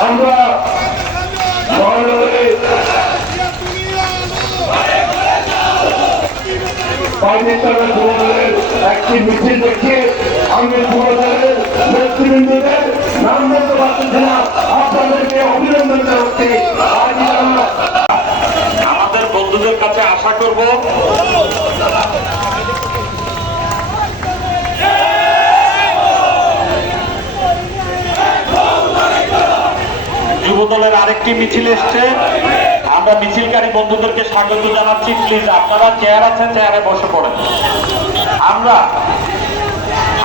আমরা একটি মিছিল দেখিয়ে আমি যুবদলের নেতৃবৃন্দদের নাম বলতে পারতেছি না আপনাদেরকে অভিনন্দন জানাচ্ছি। আমাদের বন্ধুদের কাছে আশা করব যুব দলের আরেকটি মিছিল এসছে। আমরা মিছিলকারী বন্ধুদেরকে স্বাগত জানাচ্ছি। প্লিজ, আপনারা চেয়ার আছেন, চেয়ারে বসে পড়েন। আমরা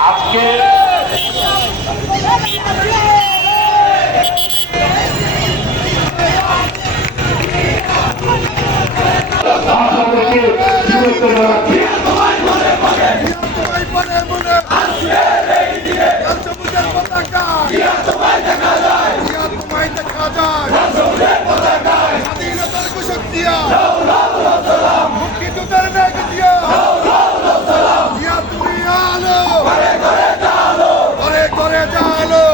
আজকে দিয়া। মুক্তিযুদ্ধের বেগ দিয়া। ইয়া তুমি আলো। ঘরে ঘরে জালো। ঘরে ঘরে জালো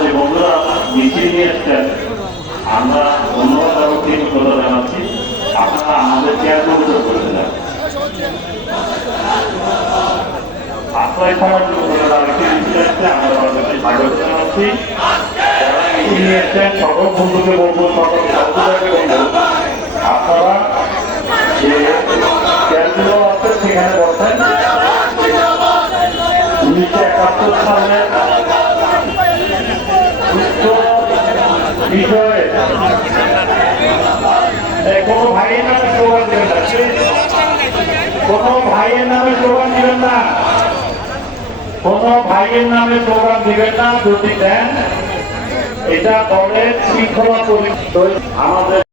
যে বন্ধুরা মিছিল নিয়ে এসছেন আমরা ধন্যবাদ এবং কৃতজ্ঞতা জানাচ্ছি আপনারা আমাদের চেয়ার পরিচয় করে দিলেন আশ্রয় সমাজ আরেকটি মিছিল এসছেন সকল বন্ধুকে বলব সকল বন্ধুদেরকে বলব আপনারা যে চেয়ারগুলো আছে সেখানে বসেন একাত্তর সালে কোনো ভাইয়ের নামে স্লোগান দেবেন না কোনো ভাইয়ের নামে স্লোগান দিবেন না কোনো ভাইয়ের নামে স্লোগান দিবেন না যদি দেন এটা দলের শৃঙ্খলা আমাদের